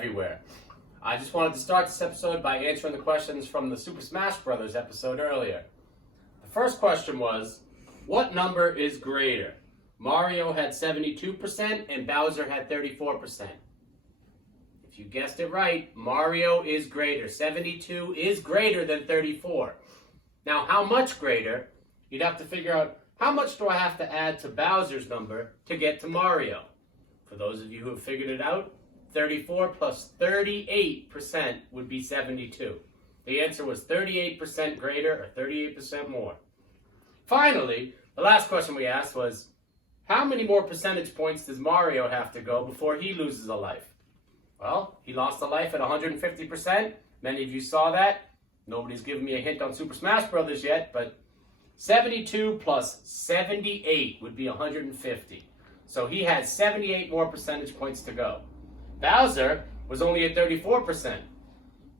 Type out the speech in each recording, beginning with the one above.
everywhere. I just wanted to start this episode by answering the questions from the Super Smash Bros. Episode earlier. The first question was, what number is greater? Mario had 72% and Bowser had 34%. If you guessed it right, Mario is greater. 72 is greater than 34. Now, how much greater? You'd have to figure out, how much do I have to add to Bowser's number to get to Mario? For those of you who have figured it out, 34 plus 38% would be 72. The answer was 38% greater or 38% more. Finally, the last question we asked was, how many more percentage points does Mario have to go before he loses a life? Well, he lost a life at 150%. Many of you saw that. Nobody's given me a hint on Super Smash Bros. Yet, but 72 plus 78 would be 150. So he had 78 more percentage points to go. Bowser was only at 34%.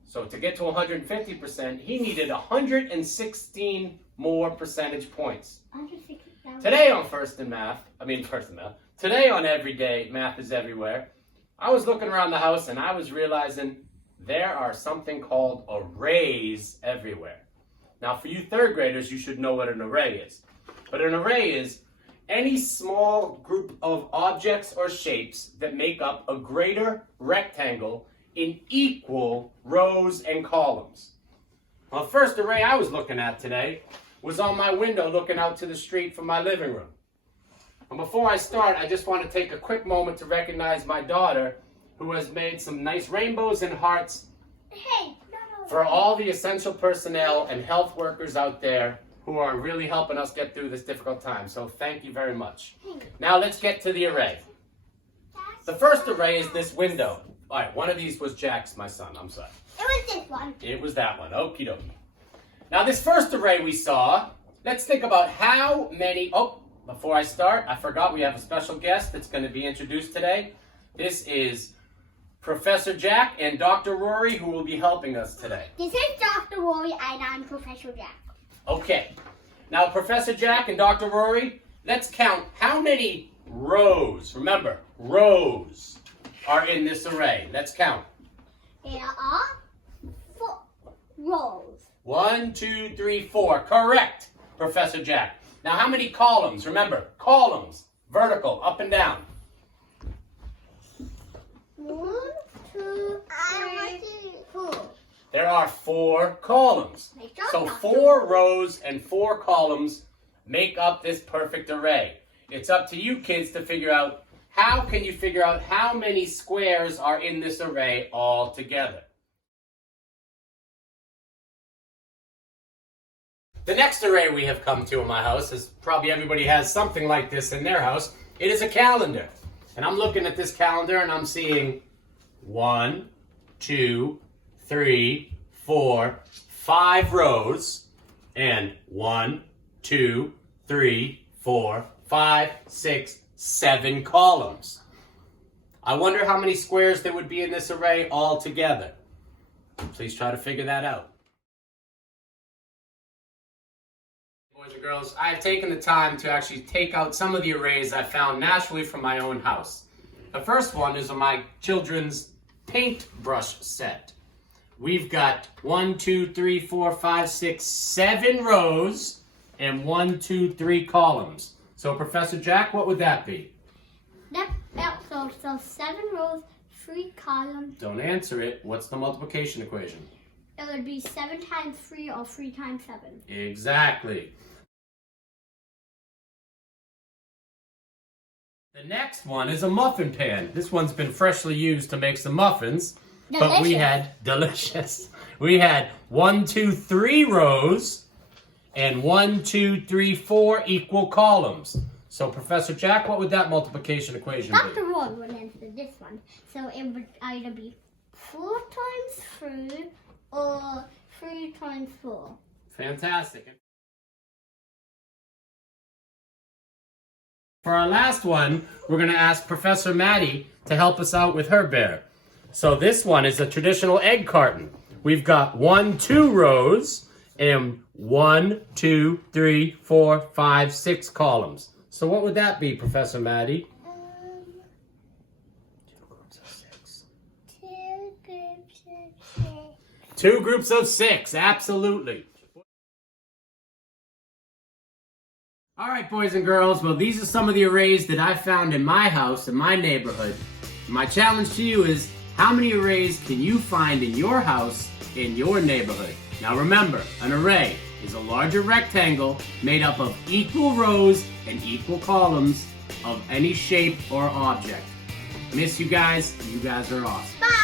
So to get to 150%, he needed 116 more percentage points. Today on Today on Everyday Math is Everywhere, I was looking around the house and I was realizing there are something called arrays everywhere. Now for you third graders, you should know what an array is. But an array is any small group of objects or shapes that make up a greater rectangle in equal rows and columns. Well, the first array I was looking at today was on my window looking out to the street from my living room. And before I start, I just want to take a quick moment to recognize my daughter, who has made some nice rainbows and hearts for all the essential personnel and health workers out there who are really helping us get through this difficult time. So thank you very much. Now let's get to the array. The first array is this window. All right, one of these was Jack's, my son. I'm sorry. It was this one. It was that one. Okie dokie. Now this first array we saw, let's think about how many... Before I start, I forgot we have a special guest that's going to be introduced today. This is Professor Jack and Dr. Rory, who will be helping us today. This is Dr. Rory and I'm Professor Jack. Okay. Now, Professor Jack and Dr. Rory, let's count how many rows, remember, rows, are in this array. Let's count. There are 4 rows. 1, 2, 3, 4. Correct, Professor Jack. Now, how many columns? Remember, columns, vertical, up and down. 1, 2, 3, 4. There are 4 columns. So 4 rows and 4 columns make up this perfect array. It's up to you kids to figure out, how can you figure out how many squares are in this array all together? The next array we have come to in my house is probably everybody has something like this in their house. It is a calendar. And I'm looking at this calendar and I'm seeing 1, 2, 3, 4, 5 rows and 1, 2, 3, 4, 5, 6, 7 columns. I wonder how many squares there would be in this array all together. Please try to figure that out. Boys and girls, I have taken the time to actually take out some of the arrays I found naturally from my own house. The first one is my children's paintbrush set. We've got 1, 2, 3, 4, 5, 6, 7 rows and 1, 2, 3 columns. So Professor Jack, what would that be? So 7 rows, 3 columns. Don't answer it. What's the multiplication equation? It would be 7 times 3 or 3 times 7. Exactly. The next one is a muffin pan. This one's been freshly used to make some muffins. Delicious. But we had 1, 2, 3 rows and 1, 2, 3, 4 equal columns. So Professor Jack, what would that multiplication equation be? Dr. Rory would answer this one. So it would either be 4 times 3 or 3 times 4. Fantastic. For our last one, we're going to ask Professor Maddie to help us out with her bear. So this one is a traditional egg carton. We've got 1, 2 rows and 1, 2, 3, 4, 5, 6 columns. So what would that be, Professor Maddie? 2, 2 groups of 6, absolutely. All right, boys and girls, well, these are some of the arrays that I found in my house, in my neighborhood. My challenge to you is, how many arrays can you find in your house, in your neighborhood? Now remember, an array is a larger rectangle made up of equal rows and equal columns of any shape or object. Miss you guys are awesome. Bye.